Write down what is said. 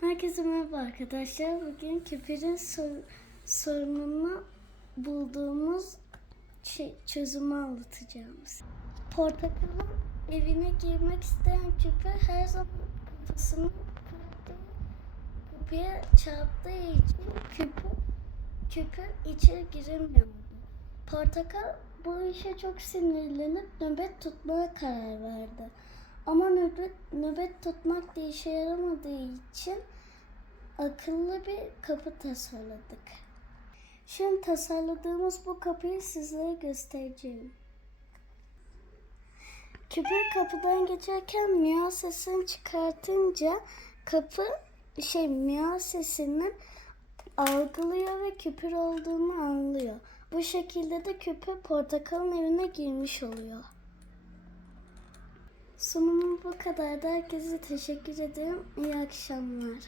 Herkese merhaba arkadaşlar. Bugün Küpür'ün sor- sorununu bulduğumuz şey, çözümü anlatacağımız. Portakalın evine girmek isteyen Küpür her zaman kırdığı kapıya çarptığı için Küpür, Küpür içeri giremiyordu. Portakal bu işe çok sinirlenip nöbet tutmaya karar verdi. Ama nöbet, nöbet tutmak da işe yaramadığı için akıllı bir kapı tasarladık. Şimdi tasarladığımız bu kapıyı sizlere göstereceğim. Küpür kapıdan geçerken miyav sesini çıkartınca kapı şey miyav sesini algılıyor ve küpür olduğunu anlıyor. Bu şekilde de küpür portakalın evine girmiş oluyor. Sunumum bu kadar. Herkese teşekkür ederim. İyi akşamlar.